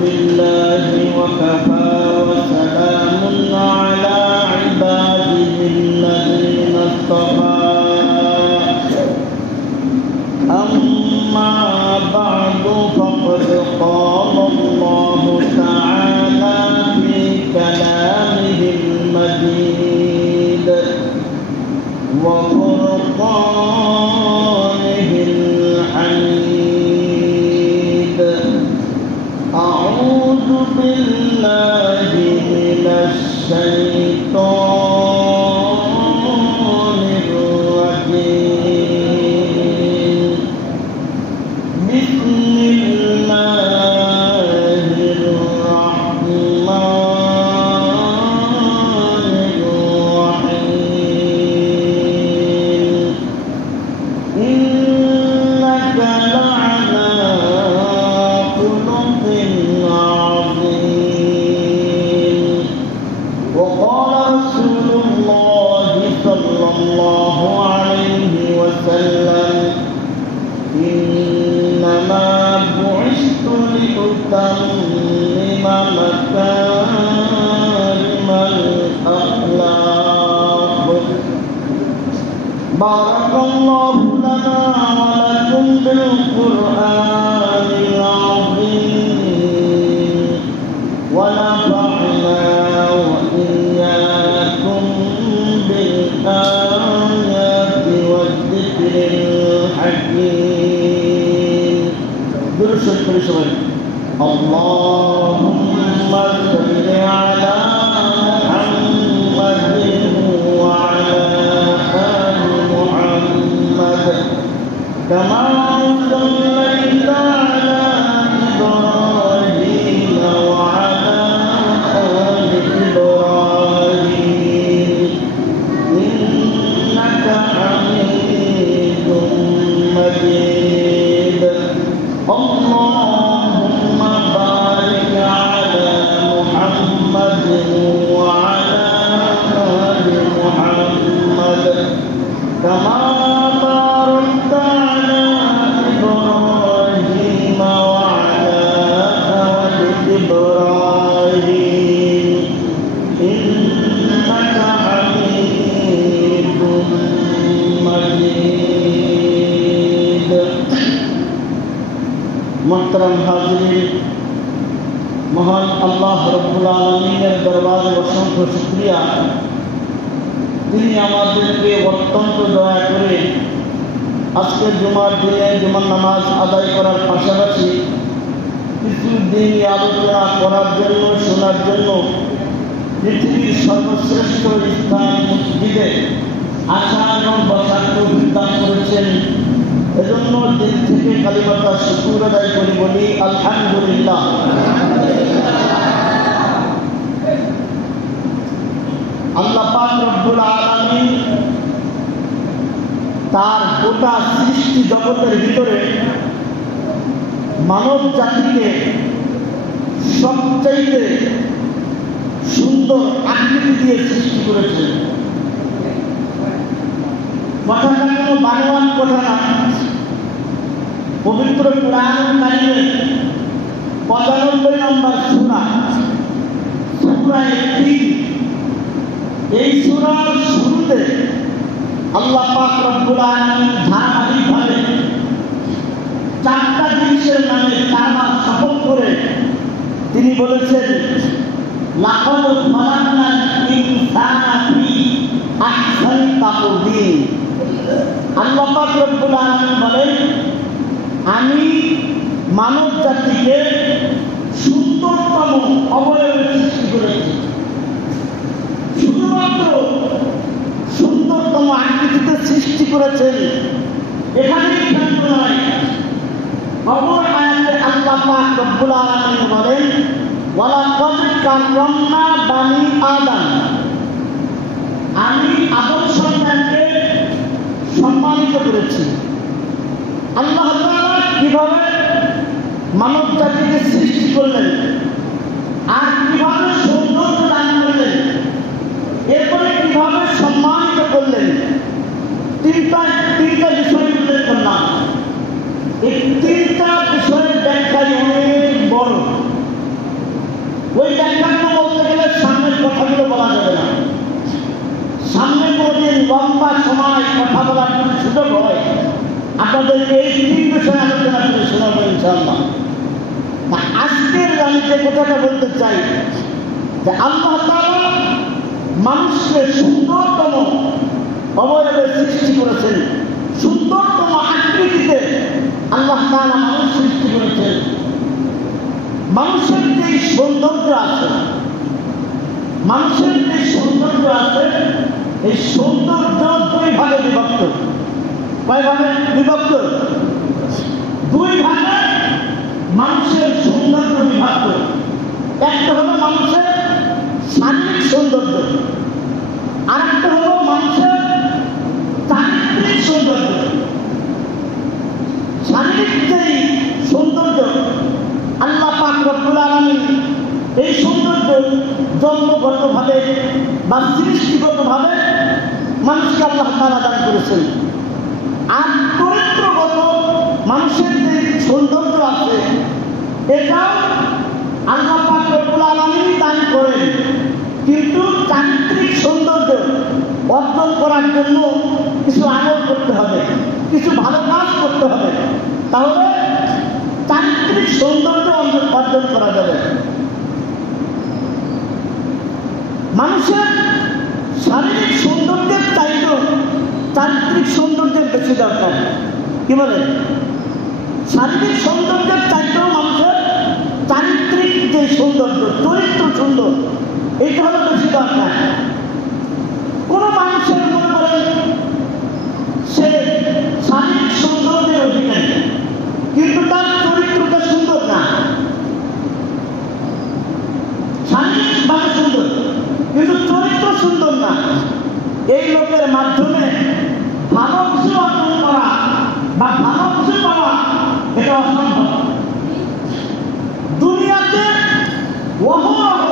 لله وكفى وسلام على عباده الذين اصطفى أما بعد فقد قال الله تعالى في كلامه المجيد وفرقانه الحميد أعوذ بالله من الشيطان الرجيم بسم الله الرحمن الرحيم إنك لعلى خلق عظيم وقال رسول الله صلى الله عليه وسلم إنما بعثت لأتمم مكارم الأخلاق بارك الله لنا ولكم بالقرآن العظيم ونفعنا وإياكم بالآيات والذكر الحكيم درشد برشوي اللهم صل على محمد وعلى آل محمد كما صليت على إبراهيم وعلى آل إبراهيم إنك حميد مجيد اللهم بارك على محمد وعلى آل محمد كما باركت على إبراهيم وعلى آل إبراهيم إنك حميد مجيد محترم حاضرین মহান আল্লাহ রব্বুল আলামিনের দরবারে অসংখ্য শুকরিয়া তিনি আমাদেরকে অত্যন্ত দয়া করে আজকের জুমার দিনে জুমার নামাজ আদায় করার পাশাপাশি কিছু দিনই আলোচনা করার জন্য শোনার জন্য পৃথিবীর সর্বশ্রেষ্ঠ স্থান মসজিদে আসা এবং বসার তৌফিক দান করেছেন এজন্য দিল থেকে কালিমাটা শুকর আদায় করি বলি আলহামদুলিল্লাহ। আল্লাহ পাক রব্বুল আলামিন তার গোটা সৃষ্টি জগতের ভিতরে মানব জাতিকে সবচাইতে সুন্দর আকৃতি দিয়ে সৃষ্টি করেছেন। কথাটা কোনো বানোয়াট কথা না, পবিত্র কুরআনুল কারীমের ৯৫ নম্বর সূরা সূরা ইতিন, এই সূরার শুরুতে আল্লাহ পাক রব্বুল আলামিন ধারাবাহিকভাবে চারটা জিনিসের নামে চারবার শপথ করে তিনি বলেছেন লাকাদ খালাকনাল ইনসানা ফি আহসানি তাকওয়িম। আল্লাহ পাক রব্বুল আলামিন বলেন আমি মানব জাতিকে সুন্দরতম অবয়বে সৃষ্টি করেছি। শুধুমাত্র সুন্দরতম আকৃতিতে সৃষ্টি করেছেন এখানেই ক্ষান্ত নয়, অপর আয়াতে আল্লাহ পাক রব্বুল আলামিন বলেন ওয়ালাকাদ কাররামনা বানি আদম, আমি আদম সন্তানকে সম্মানিত করেছি। আল্লাহ তাআলা কিভাবে মানব জাতিকে সৃষ্টি করলেন আর কিভাবে সৌন্দর্য দান করলেন, এরপরে কিভাবে সম্মানিত করলেন, তিনটা বিষয় উল্লেখ করলাম। লম্বা সময় কথা বলার জন্য সুযোগ হয়, আপনাদেরকে এই 3 বিষয়ে আলোচনা করে শোনাবো ইনশাআল্লাহ। আজকের আমি যে কথাটা বলতে চাই যে আল্লাহ তাআলা মানুষকে সুন্দরতম অবয়বে সৃষ্টি করেছেন, সুন্দরতম আকৃতিতে আল্লাহ তাআলা মানুষ সৃষ্টি করেছেন। মানুষের যে সৌন্দর্য আছে, মানুষের যে সৌন্দর্য আছে, এই সৌন্দর্য 2 ভাগে বিভক্ত। কয় ভাগে বিভক্ত? 2 ভাগে মানুষের সৌন্দর্য বিভক্ত। একটা হলো মানুষের শারীরিক সৌন্দর্য, আর একটা হলো মানুষের চারিত্রিক সৌন্দর্য। শারীরিক যে সৌন্দর্য আল্লাহ পাক রব্বুল আলামিন এই সৌন্দর্য জন্মগতভাবে বা সৃষ্টিগতভাবে মানুষকে আল্লাহ তাআলা দান করেছেন। আর চরিত্রগত মানুষের যে সৌন্দর্য আছে এটাও আল্লাহ পাক রব্বুল আলামিন দান করেন, কিন্তু চারিত্রিক সৌন্দর্য অর্জন করার জন্য কিছু আমল করতে হবে, কিছু ভালো কাজ করতে হবে, তাহলে চারিত্রিক সৌন্দর্য অর্জন করা যাবে। মানুষের শারীরিক সৌন্দর্যের চাইতেও চারিত্রিক সৌন্দর্যের বেশি দরকার। কি বলে? শারীরিক সৌন্দর্যের চাইতেও মানুষের চারিত্রিক যে সৌন্দর্য, চরিত্র সুন্দর, এইটা হলো বেশি দরকার। কোন মানুষের মনে করেন সে শারীরিক সৌন্দর্যের অধিকারী, কিন্তু তার চরিত্রটা সুন্দর না। শারীরিকভাবে সুন্দর কিন্তু চরিত্র সুন্দর না, এই লোকের মাধ্যমে ভালো কিছু অর্জন করা বা ভালো কিছু পাওয়া এটা অসম্ভব। দুনিয়াতে অহরহ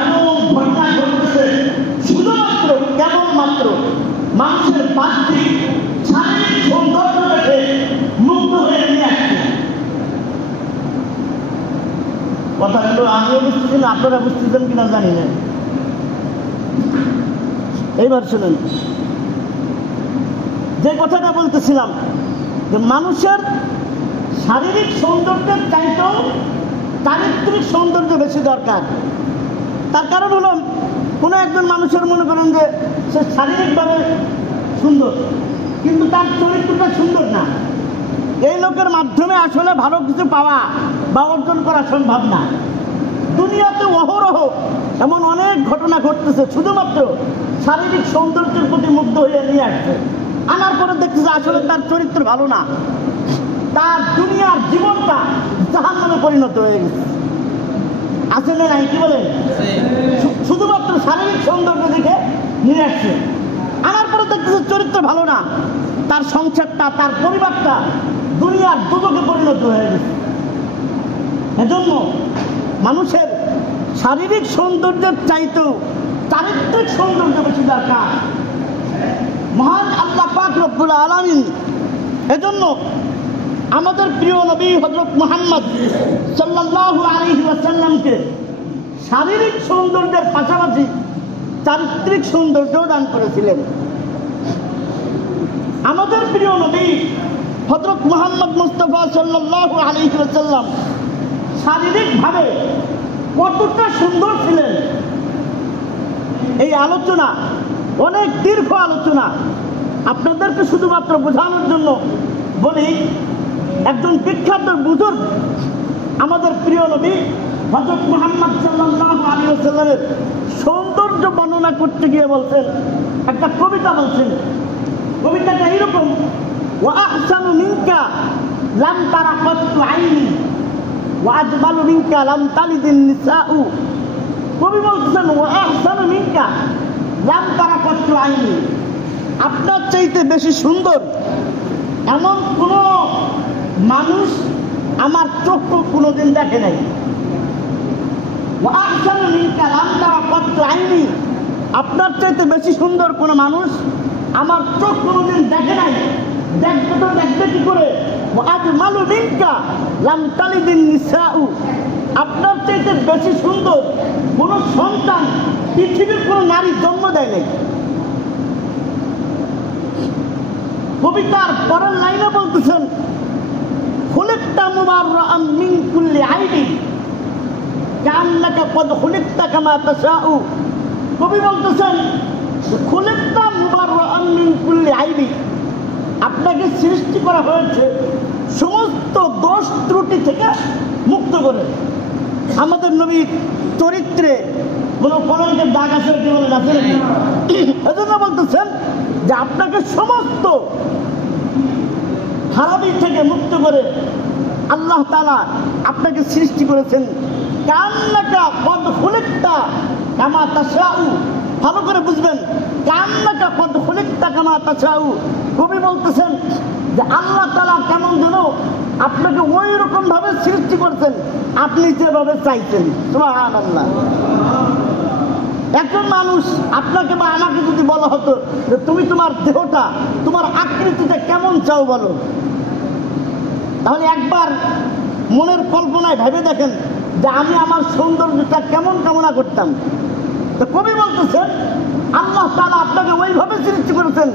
এমন ঘটনা ঘটতেছে, শুধুমাত্র কেবলমাত্র মানুষের বাহ্যিক শারীরিক সৌন্দর্য দেখে মুগ্ধ হয়ে নিয়ে আসছে। কথাগুলো আমিও বুঝতেছি না, আপনারা বুঝতেছেন কিনা জানি না। এইবার শুনুন, যে কথাটা বলতেছিলাম যে মানুষের শারীরিক সৌন্দর্যের চাইতেও চারিত্রিক সৌন্দর্য বেশি দরকার। তার কারণ হলো কোনো একজন মানুষের মনে করেন যে সে শারীরিকভাবে সুন্দর কিন্তু তার চরিত্রটা সুন্দর না, এই লোকের মাধ্যমে আসলে ভালো কিছু পাওয়া বা অর্জন করা সম্ভব না। দুনিয়াতে অহরহ এমন অনেক ঘটনা ঘটতেছে, শুধুমাত্র শারীরিক সৌন্দর্যের প্রতি মুগ্ধ হয়ে নিয়ে আসছে, আনার পরে দেখতেছে আসলে তার চরিত্র ভালো না, তার দুনিয়ার জীবনটা জাহান্নামে পরিণত হয়ে গেছে। আছে না নাই? কি বলেন? শুধুমাত্র শারীরিক সৌন্দর্য দেখে নিয়ে আসছে, আনার পরে দেখতেছে চরিত্র ভালো না, তার সংসারটা, তার পরিবারটা দুনিয়ার দুদকে পরিণত হয়ে গেছে। এজন্য মানুষের শারীরিক সৌন্দর্যের চাইতেও চারিত্রিক সৌন্দর্য বেশি দরকার। মহান আল্লাহ পাক রব্বুল আলামিন এজন্য আমাদের প্রিয় নবী হযরত মুহাম্মদ সাল্লাল্লাহু আলাইহি ওয়াসাল্লামকে শারীরিক সৌন্দর্যের পাশাপাশি চারিত্রিক সৌন্দর্য দান করেছিলেন। আমাদের প্রিয় নবী হযরত মুহাম্মদ মুস্তাফা সাল্লাল্লাহু আলাইহি ওয়াসাল্লাম শারীরিকভাবে কতটা সুন্দর ছিলেন, এই আলোচনা অনেক দীর্ঘ আলোচনা। আপনাদেরকে শুধুমাত্র বোঝানোর জন্য বলি, একজন বিখ্যাত বুজুর্গ আমাদের প্রিয় নবী হযরত মুহাম্মদ সাল্লাল্লাহু আলাইহি ওয়াসাল্লামের সৌন্দর্য বর্ণনা করতে গিয়ে বলছেন, একটা কবিতা বলছেন। কবিতাটা এইরকম, ওয়া আহসানু মিনকা লাম তারা কাত্তু আইনি ওয়া আজমালু মিনকা লাম তালিদিন নিসাউ। কবি বলছেন ওয়া আহসানু মিনকা লাম তারা কাত্তু আইনি, আপনার চাইতে বেশি সুন্দর এমন কোন মানুষ আমার চক্ষু কোনোদিন দেখে নাই। ওয়া আহসানু মিনকা লাম তারা কাত্তু আইনি, আপনার চাইতে বেশি সুন্দর কোন মানুষ আমার চোখ কোনোদিন দেখে নাই। দেখবে তো দেখবে কি করে? আজমালু মিনকা লাম তালিদিন নিসাউ, আপনার চাইতে বেশি সুন্দর কোন সন্তান পৃথিবীর কোন নারী জন্ম দেয় নাই। কবিতার পরের লাইনে বলতেছেন খুলিকতা মুবাররাআন মিন কুল্লি আইবি কান্নাকা কদ খুলিকতা কামা তাশাউ। কবি বলতেছেন খুলিকতা মুবাররাআন মিন কুল্লি আইবি, আপনাকে সৃষ্টি করা হয়েছে সমস্ত দোষ ত্রুটি থেকে মুক্ত করে। আমাদের নবীর চরিত্রে কোনো কলঙ্কের দাগ আছে কি বলেন, আছে নাকি? এজন্য বলতেছেন যে আপনাকে সমস্ত খারাপি থেকে মুক্ত করে আল্লাহ তাআলা আপনাকে সৃষ্টি করেছেন। কান্নাকা কদ খুলিকতা কামা তাশাউ, ভালো করে বুঝবেন, কান্নাকা কদ খুলিকতা কামা তাশাউ। কবি বলতেছেন যে আল্লাহ তাআলা কেমন যেন আপনাকে ওই রকম ভাবে সৃষ্টি করছেন আপনি যেভাবে চাইছেন। সুবহানাল্লাহ। একজন মানুষ আপনাকে বা আমাকে যদি বলা হতো যে তুমি তোমার দেহটা, তোমার আকৃতিটা কেমন চাও বলো, তাহলে একবার মনের কল্পনায় ভেবে দেখেন যে আমি আমার সৌন্দর্যটা কেমন কামনা করতাম। তো কবি বলতেছেন আল্লাহ তাআলা আপনাকে ওইভাবে সৃষ্টি করেছেন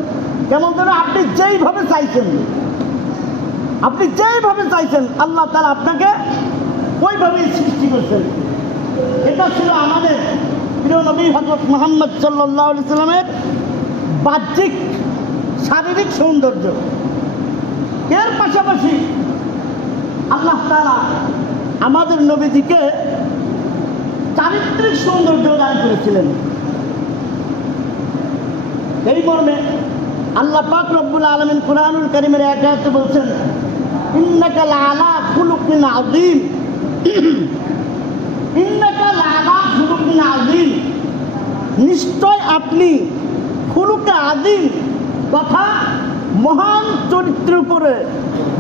কেমন যেন আপনি যেইভাবে চাইছেন, আপনি যেইভাবে চাইছেন আল্লাহ তাআলা আপনাকে ওইভাবেই সৃষ্টি করেছেন। এটা ছিল আমাদের প্রিয় নবী হযরত মুহাম্মদ সাল্লাল্লাহু আলাইহি সাল্লামের বাহ্যিক শারীরিক সৌন্দর্য। এর পাশাপাশি আল্লাহ তাআলা আমাদের নবীজিকে চারিত্রিক সৌন্দর্য দান করেছিলেন। এই মর্মে আল্লাহ পাক রব্বুল আলামিন কুরআনুল কারীমের এক আয়াতে বলছেন ইন্নাকা লাআলা খুলুকিন আযীম, ইন্নাকা লাআলা খুলুকিন আযীম, নিশ্চয় আপনি খুলুকে আযীম তথা মহান চরিত্রের উপরে,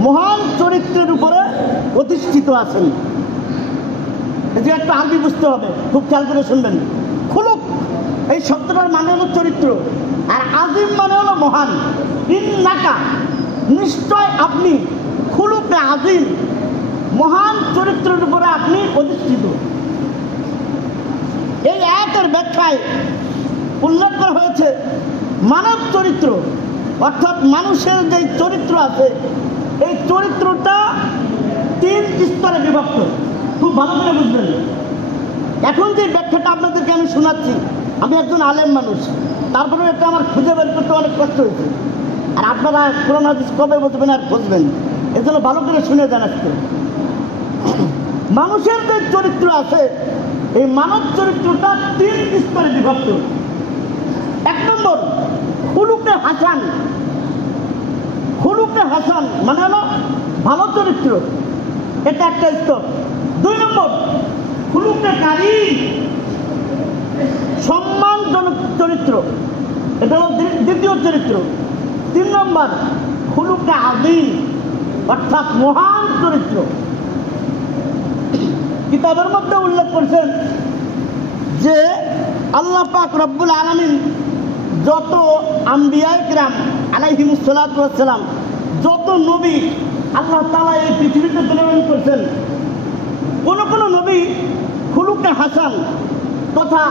মহান চরিত্রের উপরে অধিষ্ঠিত আছেন। এই যে একটা আরবি বুঝতে হবে, খুব খেয়াল করে শুনবেন। খুলুক এই শব্দটার মানে হলো চরিত্র, আর আযীম মানে হলো মহান। ইন্নাকা নিশ্চয় আপনি, খুলুকে আযীম মহান চরিত্রের উপরে আপনি অধিষ্ঠিত। এই আয়াতের ব্যাখ্যায় উল্লেখ করা হয়েছে মানব চরিত্র, অর্থাৎ মানুষের যে চরিত্র আছে এই চরিত্রটা 3 স্তরে বিভক্ত। খুব ভালো করে বুঝবেন। এখন যে ব্যাখ্যাটা আপনাদেরকে আমি শোনাচ্ছি, আমি একজন আলেম মানুষ, তারপরে এটা আমার খুঁজে বের করতে অনেক কষ্ট হয়েছে। আর আপনারা কোরআন হাদিস কবে বুঝবেন আর খুঁজবেন, এর জন্য ভালো করে শুনে জানাচ্ছে। মানুষের যে চরিত্র আছে এই মানব চরিত্রটা 3 স্তরে বিভক্ত। 1 নম্বর খুলুকে হাসান। খুলুকে হাসান মানে হলো ভালো চরিত্র, এটা একটা স্তর। 2 নম্বর খুলুকে কারীম, সম্মানজনক চরিত্র, এটা হলো দ্বিতীয় চরিত্র। 3 নম্বর খুলুকে আযীম অর্থাৎ মহান চরিত্র। কিতাবের মধ্যে উল্লেখ করছেন যে আল্লাহ পাক রব্বুল আলামিন যত আম্বিয়ায়ে কিরাম আলাইহিমুস সালাতু ওয়াস সালাম, যত নবী আল্লাহ তাআলা এই পৃথিবীতে প্রেরণ করেছেন, কোন কোন নবী খুলুকে হাসান তথা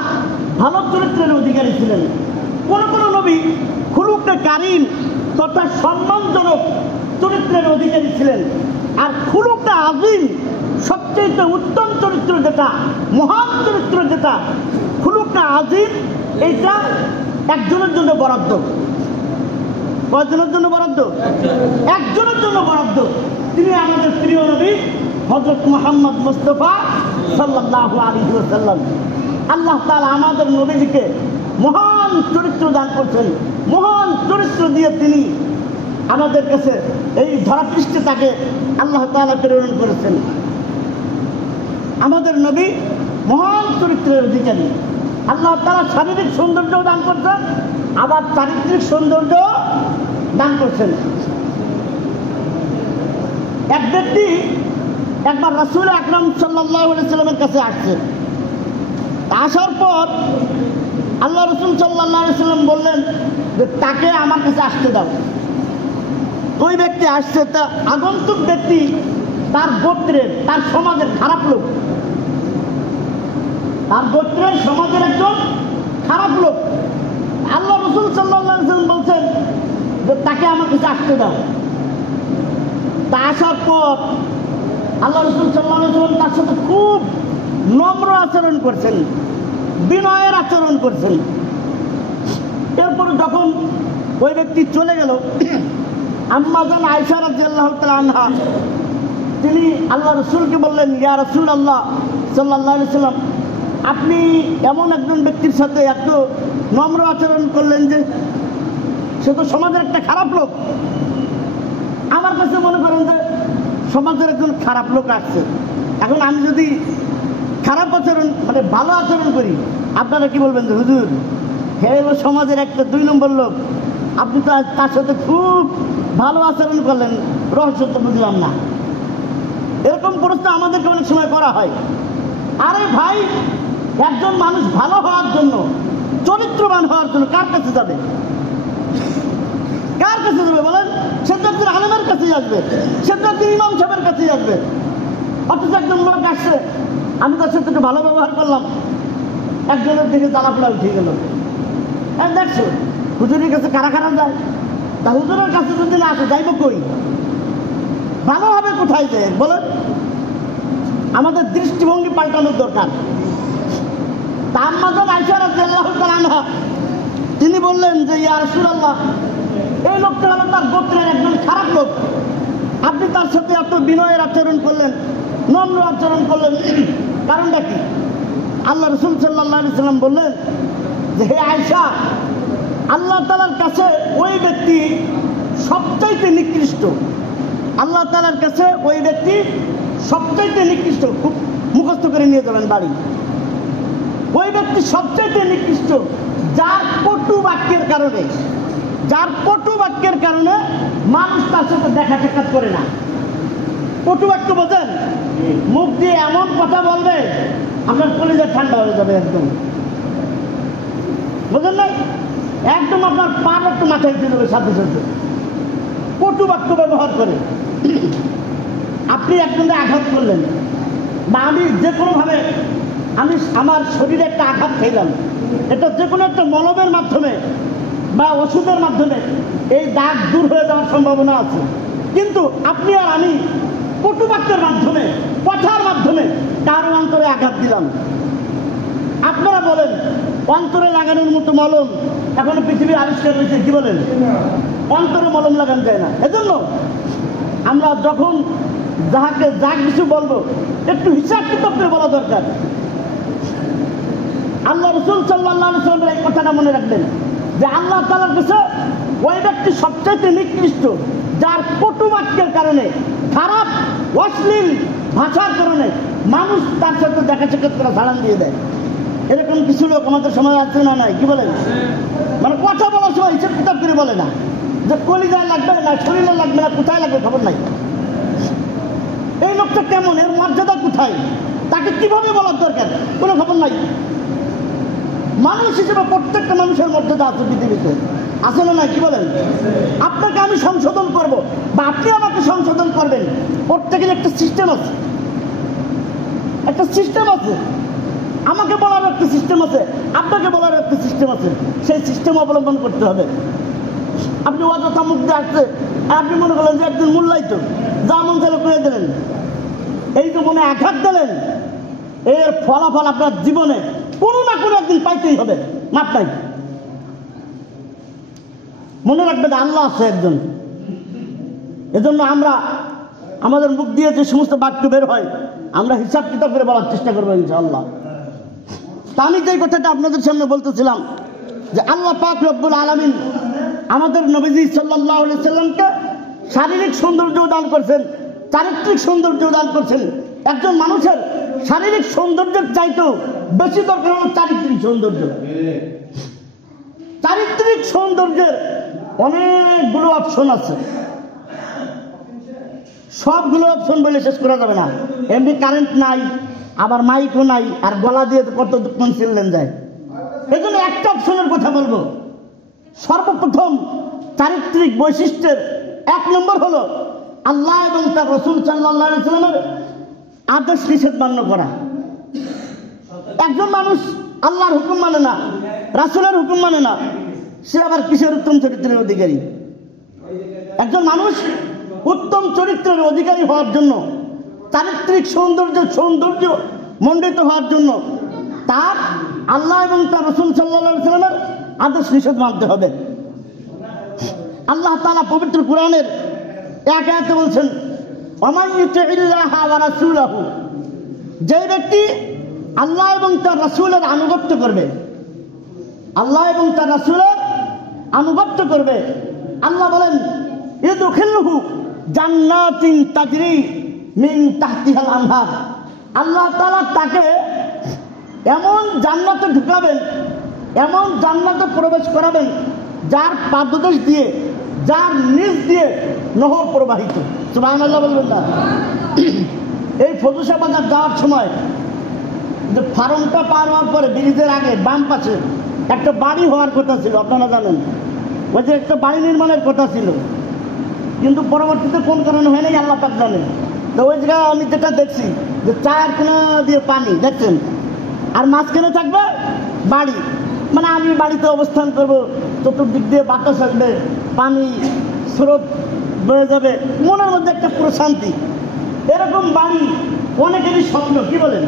ভালো চরিত্রের অধিকারী ছিলেন, কোন কোন নবী খুলুকে কারীম তথা সম্মানজনক চরিত্রের অধিকারী ছিলেন। আর খুলুকে আযীম সবচেয়ে উত্তম চরিত্র যেটা, মহান চরিত্র যেটা, খুলুকে আযীম, এইটা একজনের জন্য বরাদ্দ। কয়জনের জন্য বরাদ্দ? একজনের জন্য বরাদ্দ। তিনি আমাদের প্রিয় নবী হযরত মুহাম্মদ মুস্তাফা সাল্লাল্লাহু আলাইহি ওয়াসাল্লাম। আল্লাহ তাআলা আমাদের নবীজিকে মহান চরিত্র দান করছেন। মহান চরিত্র দিয়ে তিনি আমাদের কাছে এই ধরাপৃষ্ঠে তাকে আল্লাহ তাআলা প্রেরণ করেছেন। আমাদের নবী মহান চরিত্রের অধিকারী। আল্লাহ তাআলা শারীরিক সৌন্দর্য দান করছেন, আবার চারিত্রিক সৌন্দর্য দান করছেন। এক ব্যক্তি একবার রাসূল আকরাম সাল্লাল্লাহু আলাইহি সাল্লামের কাছে আসছে। আসার পর আল্লাহ রাসূল সাল্লাল্লাহু আলাইহি সাল্লাম বললেন যে তাকে আমার কাছে আসতে দাও। ওই ব্যক্তি আসছে, তা আগন্তুক ব্যক্তি তার গোত্রের, তার সমাজের খারাপ লোক, তার গোত্রের সমাজের একজন খারাপ লোক। আল্লাহ রাসূল সাল্লাল্লাহু আলাইহি সাল্লাম বলছেন যে তাকে আমার কাছে আসতে দাও। তা আসার পর আল্লাহ রাসূল সাল্লাল্লাহু আলাইহি ওয়াসাল্লাম তার সাথে খুব নম্র আচরণ করছেন, বিনয়ের আচরণ করছেন। এরপর যখন ওই ব্যক্তি চলে গেল, আম্মা জান আয়েশা রাদিয়াল্লাহু তাআলা আনহা তিনি আল্লাহ রাসূলকে বললেন, ইয়া রাসূলুল্লাহ সাল্লাল্লাহু আলাইহি ওয়াসাল্লাম, আপনি এমন একজন ব্যক্তির সাথে এত নম্র আচরণ করলেন যে সে তো সমাজের একটা খারাপ লোক। আমার কাছে মনে করেন যে সমাজের একজন খারাপ লোক আসছে, এখন আমি যদি খারাপ আচরণ মানে ভালো আচরণ করি, আপনারা কি বলবেন যে হুজুর হে হলো সমাজের একটা 2 নম্বর লোক, আপনি তো তার সাথে খুব ভালো আচরণ করলেন, রহস্য তো বুঝলাম না। এরকম প্রশ্ন আমাদেরকে অনেক সময় করা হয়। আরে ভাই, একজন মানুষ ভালো হওয়ার জন্য, চরিত্রবান হওয়ার জন্য কার কাছে যাবে? কার কাছে যাবে বলেন? সে তো একজন আলেমের কাছেই আসবে, সে তো একজন ইমাম সাহেবের কাছেই আসবে। অথচ একজন লোক আসছে, আমি তার সাথে একটু ভালো ব্যবহার করলাম, একজনের দিকে জ্বালাপোড়া উঠে গেল। দেখছো হুজুরের কাছে কারা কারা যায়? তা হুজুরের কাছে যদি না আসে যাইব কই? ভালো হবে কোথায় যায় বলেন? আমাদের দৃষ্টিভঙ্গি পাল্টানোর দরকার। তা আম্মা জান আয়েশা রাদিয়াল্লাহু তাআলা আনহা তিনি বললেন যে ইয়া রাসূলুল্লাহ, এই লোকটা হলো তার গোত্রের একজন খারাপ লোক, আপনি তার সাথে এত বিনয়ের আচরণ করলেন, নম্র আচরণ করলেন, কারণটা কি? আল্লাহ রাসূল সাল্লাল্লাহু আলাইহি ওয়াসাল্লাম বললেন যে হে আয়েশা, আল্লাহ তাআলার কাছে ওই ব্যক্তি সবচাইতে নিকৃষ্ট। আল্লাহ তাআলার কাছে ওই ব্যক্তি সবচাইতে নিকৃষ্ট। খুব মুখস্থ করে নিয়ে যাবেন বাড়ি। ওই ব্যক্তি সবচাইতে নিকৃষ্ট যার কটু বাক্যের কারণে, যার কটু বাক্যের কারণে মানুষ তার সাথে দেখা সাক্ষাৎ করে না। কটু বাক্য বোঝেন? মুখ দিয়ে এমন কথা বলবে আপনার কলিজা ঠান্ডা হয়ে যাবে একদম, বুঝলেন নাই? একদম আপনার পাপ একটু মাথায় দিয়ে দেবে সাথে সাথে। কটু বাক্য ব্যবহার করে আপনি একজনকে আঘাত করলেন, বা আমি যে কোনোভাবে আমি আমার শরীরে একটা আঘাত খেলাম, এটা যে কোনো একটা মলমের মাধ্যমে বা ওষুধের মাধ্যমে এই দাগ দূর হয়ে যাওয়ার সম্ভাবনা আছে। কিন্তু আপনি আর আমি কটু বাক্যের মাধ্যমে, কথার মাধ্যমে কারো অন্তরে আঘাত দিলাম। আপনারা বলেন অন্তরে লাগানোর মতো মলম এখনো পৃথিবীর আবিষ্কার হয়েছে? কি বলেন? অন্তরে মলম লাগানো যায় না। এজন্য আমরা যখন যাহাকে যা কিছু বলবো একটু হিসাব কিতাব করে বলা দরকার। আল্লাহ রাসূল সাল্লাল্লাহু আলাইহি ওয়াসাল্লাম এই কথাটা মনে রাখবেন যে আল্লাহ তাআলার কাছে ওই ব্যক্তি সবচেয়ে নিকৃষ্ট যার কটু বাক্যের কারণে, খারাপ অশ্লীল ভাষার কারণে মানুষ তার সাথে দেখা সাক্ষাৎ করা ছাড়ান দিয়ে দেয়। এরকম কিছু লোক আমাদের সমাজ আছে না? নাই? কি বলেন? মানে কথা বলার সময় হিসাব কিতাব করে বলে না যে কলিজায় লাগবে না, শরীরে লাগবে না, কোথায় লাগবে খবর নাই। এই লোকটা কেমন, এর মর্যাদা কোথায়, তাকে কিভাবে বলার দরকার কোনো খবর নাই। মানুষ হিসেবে প্রত্যেকটা মানুষের মর্যাদা আছে পৃথিবীতে, আছে না? নাই? কি বলেন? আপনাকে আমি সংশোধন করব বা আপনি আমাকে সংশোধন করবেন, প্রত্যেকের একটা সিস্টেম আছে, একটা সিস্টেম আছে। আমাকে বলার একটা সিস্টেম আছে, আপনাকে বলার একটা সিস্টেম আছে, সেই সিস্টেম অবলম্বন করতে হবে। আপনি অযথা মুখ দিয়ে আসছে, আপনি মনে করলেন যে একজন মূল্যায়িত, যা মন চাইলে করে দিলেন, এই যে মনে আঘাত দিলেন, এর ফলাফল আপনার জীবনে কোনো না কোনো একদিন পাইতেই হবে, মাপ নাই। মনে রাখবেন আল্লাহ আছে একজন। এজন্য আমরা আমাদের মুখ দিয়ে যে সমস্ত বাক্য বের হয় আমরা হিসাব কিতাব করে বলার চেষ্টা করবো ইনশাআল্লাহ। তা আমি যে কথাটা আপনাদের সামনে বলতেছিলাম যে আল্লাহ পাক রব্বুল আলামিন আমাদের নবীজি সাল্লাল্লাহু আলাইহি সাল্লামকে শারীরিক সৌন্দর্য দান করছেন, চারিত্রিক সৌন্দর্য দান করছেন। একজন মানুষের শারীরিক সৌন্দর্যের চাইতেও বেশি দরকার হলো চারিত্রিক সৌন্দর্য। চারিত্রিক সৌন্দর্যের অনেকগুলো অপশন আছে, সবগুলো অপশন বলে শেষ করা যাবে না। এমনি কারেন্ট নাই, আবার মাইকও নাই, আর গলা দিয়ে কতক্ষণ চিল্লেন যায়। এই জন্য একটা অপশনের কথা বলবো। সর্বপ্রথম চারিত্রিক বৈশিষ্ট্যের 1 নম্বর হলো আল্লাহ এবং তার রাসূল সাল্লাল্লাহু আলাইহি ওয়াসাল্লামের আদেশ নিষেধ মান্য করা। একজন মানুষ আল্লাহর হুকুম মানে না, রাসূলের হুকুম মানে না, সে আবার কিসের উত্তম চরিত্রের অধিকারী? একজন মানুষ উত্তম চরিত্রের অধিকারী হওয়ার জন্য, চারিত্রিক সৌন্দর্য মণ্ডিত হওয়ার জন্য তার আল্লাহ এবং তার রাসূল সাল্লাল্লাহু আলাইহি ওয়াসাল্লামের আদেশ নিষেধ মানতে হবে। আল্লাহ তাআলা পবিত্র কোরআনের এক আয়াতে বলছেন, ওয়ামান ইউতিইল্লাহা ওয়া রাসূলাহু, যে ব্যক্তি আল্লাহ এবং তার রাসূলের আনুগত্য করবে, আল্লাহ এবং তার রাসূলের আনুগত্য করবে, আল্লাহ বলেন ইদখিলহু জান্নাতিন তাজরি মিন তাহতিহাল আনহার, আল্লাহ তাআলা তাকে এমন জান্নাতে ঢুকাবেন, এমন জান্নাতে প্রবেশ করাবেন যার পাদদেশ দিয়ে, যার নিচ দিয়ে নহর প্রবাহিত। সুবহানাল্লাহ বলবেন না? এই ফজুসা বাজার যাওয়ার সময় যে ফার্মটা পার হওয়ার পরে ব্রিজের আগে বাম পাশে একটা বাড়ি হওয়ার কথা ছিল, আপনারা জানেন। ওই যে একটা বাড়ি নির্মাণের কথা ছিল, কিন্তু পরবর্তীতে কোন কারণে হয় নাই আল্লাহ পাক জানেন। তো ওই জায়গায় আমি যেটা দেখছি যে চার কোনা দিয়ে পানি দেখছেন, আর মাঝখানে থাকবে বাড়ি, মানে আমি বাড়িতে অবস্থান করব, চতুর্দিক দিয়ে বাতাস আসবে, পানি স্রোত বয়ে যাবে, মনের মধ্যে একটা প্রশান্তি। এরকম বাড়ি অনেকেরই স্বপ্ন, কি বলেন?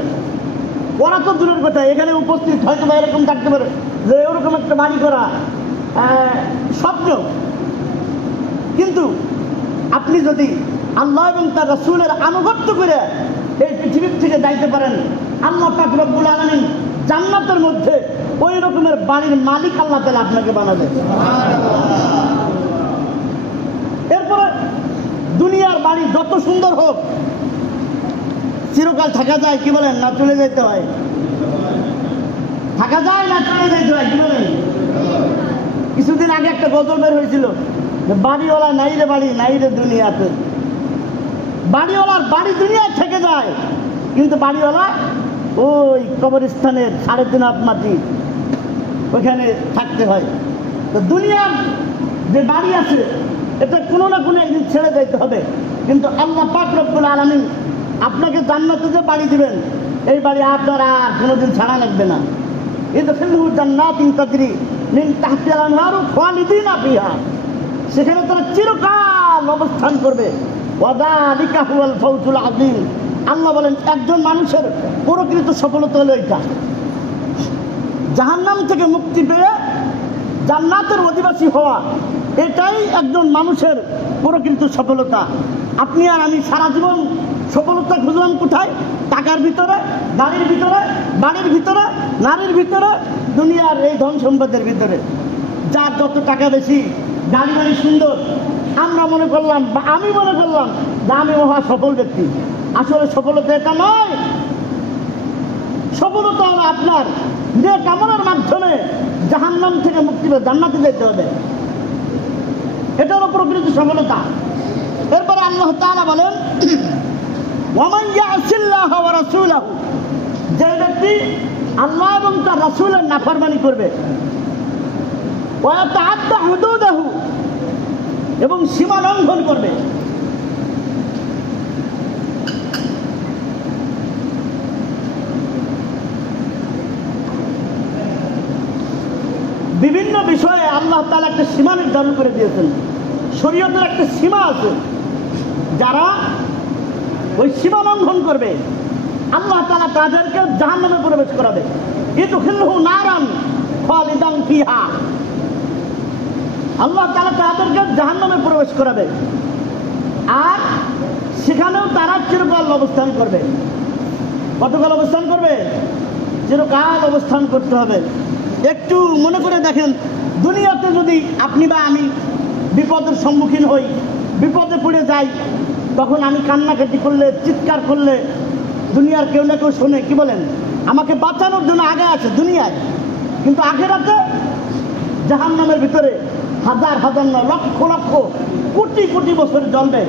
ওরা তো দূরের কথা, এখানে উপস্থিত হয়তো বা এরকম থাকতে পারে যে ওরকম একটা বাড়ি করা স্বপ্ন। কিন্তু আপনি যদি আল্লাহ এবং তার রাসূলের আনুগত্য করে এই পৃথিবীর থেকে যাইতে পারেন, আল্লাহ পাক রব্বুল আলামিন জান্নাতের মধ্যে ওই রকমের বাড়ির মালিক আল্লাহ তাআলা আপনাকে বানাবে। এরপরে দুনিয়ার বাড়ি যত সুন্দর হোক, চিরকাল থাকা যায়, কি বলেন? না চলে যেতে হয়? থাকা যায় না চলে যেতে হয়, কি বলেন? কিছুদিন আগে একটা গজল বের হয়েছিল, বাড়িওয়ালা নাই রে বাড়ি, নাই রে দুনিয়াতে। বাড়িওয়ালার বাড়ি দুনিয়ায় থেকে যায়, কিন্তু বাড়িওয়ালা ওই কবরস্থানের 3.5 হাত মাটি, ওইখানে থাকতে হয়। তো দুনিয়ার যে বাড়ি আছে এটা কোনো না কোনো একদিন ছেড়ে যেতে হবে, কিন্তু আল্লাহ পাক রব্বুল আলামিন আপনাকে জান্নাতে যে বাড়ি দিবেন, এই বাড়ি আপনার আর কোনোদিন ছাড়া লাগবে না। ইদখিলহু জান্নাতিন তাজরি মিন তাহতিহাল আনহার খালিদিনা ফিহা, সেখানে তারা চিরকাল অবস্থান করবে। ওয়াযালিকা হুয়াল ফাওজুল আযীম, আল্লাহ বলেন একজন মানুষের প্রকৃত সফলতা হলো এটা, জাহান্নাম থেকে মুক্তি পেয়ে জান্নাতের অধিবাসী হওয়া, এটাই একজন মানুষের প্রকৃত সফলতা। আপনি আর আমি সারা জীবন সফলতা খুঁজলাম কোথায়? টাকার ভিতরে, গাড়ির ভিতরে, বাড়ির ভিতরে, নারীর ভিতরে, দুনিয়ার এই ধন সম্পদের ভিতরে। যার যত টাকা বেশি, গাড়ি বাড়ি সুন্দর, আমরা মনে করলাম বা আমি মনে করলাম যে আমি মহা সফল ব্যক্তি। আসলে সফলতা এটা নয়। সফলতা হলো আপনার যে কামনার মাধ্যমে জাহান্নাম থেকে মুক্তি পেয়ে জান্নাতে যেতে হবে, এটা হলো প্রকৃত সফলতা। এরপরে আল্লাহ তাআলা বলেন, ওয়ামান ইয়াসিল্লাহ ওয়া রাসূলাহু, যে ব্যক্তি আল্লাহ এবং তার রাসূলের নাফরমানি করবে, ওয়া ইয়াতাআদ্দা হুদুদাহু, এবং সীমা লঙ্ঘন করবে, বিভিন্ন বিষয়ে আল্লাহ তাআলা একটা সীমা নির্ধারণ করে দিয়েছেন। শরীয়তের একটা সীমা আছে, যারা ওই সীমা লঙ্ঘন করবে আল্লাহ তাআলা তাদেরকে জাহান্নামে প্রবেশ করাবে। ইদখিলহু নারান খালিদান ফিহা, আল্লাহ তাআলা তাদেরকে জাহান্নামে প্রবেশ করাবে, আর সেখানেও তারা চিরকাল অবস্থান করবে। কতকাল অবস্থান করবে? চিরকাল অবস্থান করতে হবে। একটু মনে করে দেখেন, দুনিয়াতে যদি আপনি বা আমি বিপদের সম্মুখীন হই, বিপদে পড়ে যাই, তখন আমি কান্নাকাটি করলে, চিৎকার করলে দুনিয়ার কেউ না কেউ শোনে, কি বলেন? আমাকে বাঁচানোর জন্য আগে আছে দুনিয়ায়, কিন্তু আখিরাতে জাহান্নামের ভিতরে হাজার হাজার নয়, লক্ষ লক্ষ কোটি কোটি বছর জ্বলবে,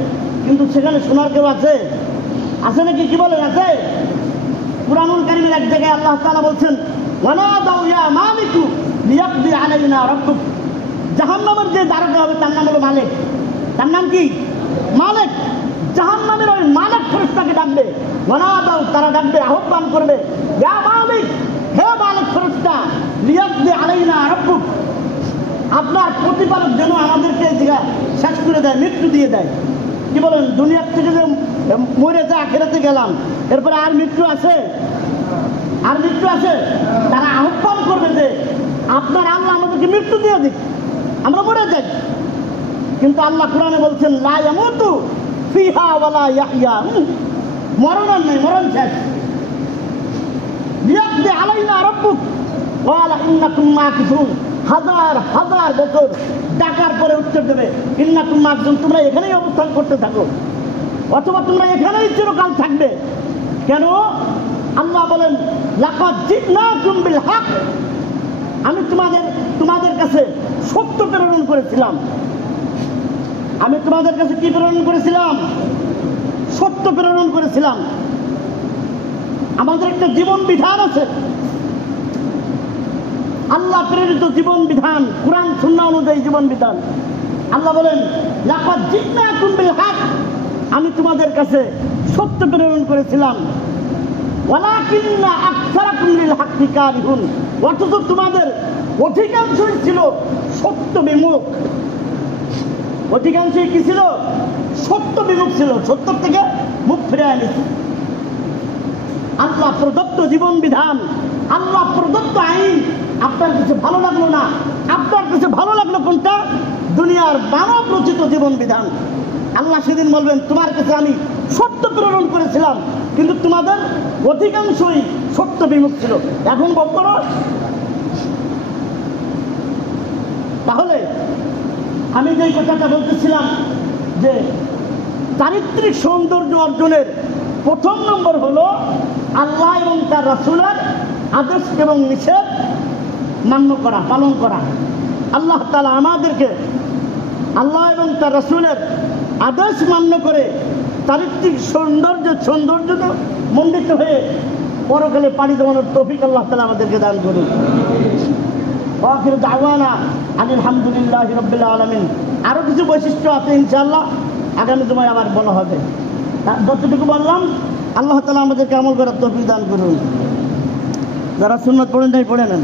কিন্তু সেখানে শোনার কেউ আছে? আছে নাকি? কি বলেন? আছে? কুরআনুল কারীমের এক জায়গায় আল্লাহ তাআলা বলছেন, ওয়ানাদাউ ইয়া মালিকু লিয়াকদি আলাইনা রাব্বুক, জাহান্নামের যে দারোগা হবে তার নাম হলো মালিক। তার নাম কি? মালিক। জাহান্নামের ওই মালিক ফেরেশতাকে ডাকবে, ওয়ানাদাউ, তারা ডাকবে, আহ্বান করবে, ইয়া মালিক, হে মালিক ফেরেশতা, লিয়াকদি আলাইনা রাব্বুক, আপনার প্রতিপালক যেন আমাদেরকে এই জায়গায় শেষ করে দেয়, মৃত্যু দিয়ে দেয়। কি বলেন, দুনিয়ার থেকে যে মরে যা আখেরাতে গেলাম, এরপরে আর মৃত্যু আছে? আর মৃত্যু আছে? তারা আহ্বান করবে যে আপনার আল্লাহ আমাদেরকে মৃত্যু দিয়ে দিক, আমরা মরে যাই। কিন্তু আল্লাহ কোরআনে বলছেন লা ইয়ামুতু ফিহা ওয়ালা ইয়াহইয়া, মরণ আর নেই, মরণ শেষ। লিয়াকদি আলাইনা রাব্বুক ওয়ালা ইন্নাকুম মাকিসুন, হাজার হাজার বছর ডাকার পরে উত্তর দেবে ইন্নাকুম মাকিসুন, তোমরা এখানেই অবস্থান করতে থাকো, অথবা তোমরা এখানেই চিরকাল থাকবে। কেন? আল্লাহ বলেন লাকাদ জি'নাকুম বিল হক, আমি তোমাদের কাছে সত্য প্রেরণ করেছিলাম। আমি তোমাদের কাছে কি প্রেরণ করেছিলাম? সত্য প্রেরণ করেছিলাম। আমাদের একটা জীবন বিধান আছে, আল্লাহ প্রেরিত জীবন বিধান, কুরআন সুন্নাহ অনুযায়ী জীবন বিধান। আল্লাহ বলেন লাকাদ জি'নাকুম বিল হক, আমি তোমাদের কাছে সত্য প্রেরণ করেছিলাম। ওয়ালাকিন্না আকসারাকুম লিল হক্কি কারিহুন, অথচ তোমাদের অধিকাংশই ছিল সত্য বিমুখ। অধিকাংশই কি ছিল? সত্য বিমুখ ছিল, সত্য থেকে মুখ ফিরে এনেছে। আল্লাহ প্রদত্ত জীবন বিধান, আল্লাহ প্রদত্ত আইন আপনার কাছে ভালো লাগলো না। আপনার কাছে ভালো লাগলো কোনটা? দুনিয়ার মানব রচিত জীবন বিধান। আল্লাহ সেদিন বলবেন তোমার কাছে আমি সত্য প্রেরণ করেছিলাম, কিন্তু তোমাদের অধিকাংশই সত্য বিমুখ ছিল। এখন বক্তব্য, তাহলে আমি যে কথাটা বলতেছিলাম যে চারিত্রিক সৌন্দর্য অর্জনের প্রথম নম্বর হলো আল্লাহ এবং তার রাসূলের আদেশ এবং নিষেধ মান্য করা, পালন করা। আল্লাহ তাআলা আমাদেরকে আল্লাহ এবং তার রাসূলের আদেশ মান্য করে চারিত্রিক সৌন্দর্য মণ্ডিত হয়ে পরকালে পাড়ি জমানোর তৌফিক আল্লাহ তাআলা আমাদেরকে দান করুন। ওয়াখির দাওয়ানা আলহামদুলিল্লাহি রাব্বিল আলামিন। আরো কিছু বৈশিষ্ট্য আছে ইনশাআল্লাহ আগামী সময় আবার বলা হবে। যতটুকু বললাম আল্লাহ তাআলা আমাদেরকে আমল করার তৌফিক দান করুন। যারা সুন্নাত পড়েন নাই পড়ে নেন।